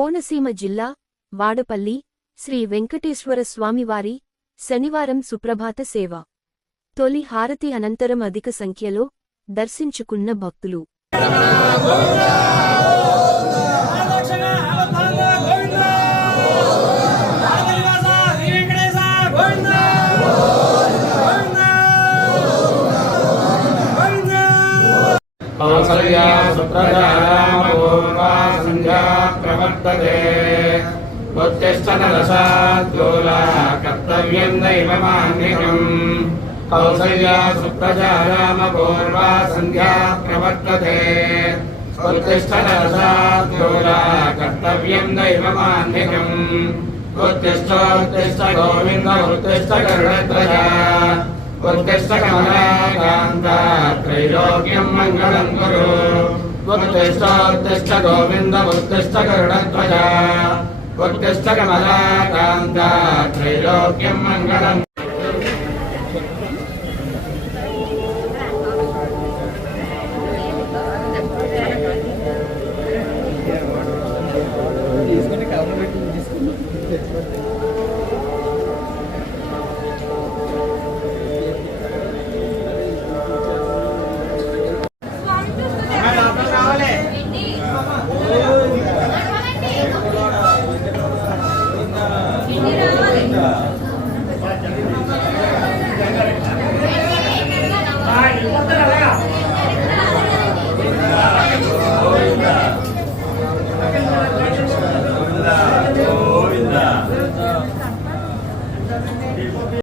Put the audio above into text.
కోనసీమ జిల్లా వాడపల్లి శ్రీ వెంకటేశ్వర స్వామివారి శనివారం సుప్రభాత సేవ. తొలి హారతి అనంతరం అధిక సంఖ్యలో దర్శించుకున్న భక్తులు. ఆలోచన वर्तते बुद्धिश्चनरसाद्गोला कर्तव्यं नैव मान्यकम् कौसल्या सुप्रजा रामपूर्वा सन्ध्या प्रवर्तते उत्तिष्ठनरसाद्गोला कर्तव्यं नैव मान्यकम् उत्तिष्ठोत्तिष्ठ गोविन्द उत्तिष्ठ गरुडध्वजा उत्तिष्ठ कमलाकान्ता त्रैलोक्यं मङ्गलं कुरु उत्तिष्ठोत्तिष्ठ गोविन्द उत्तिष्ठ गरुडध्वजा उत्तिष्ठ कमलाकान्ता त्रैलोक्यं मङ्गलम्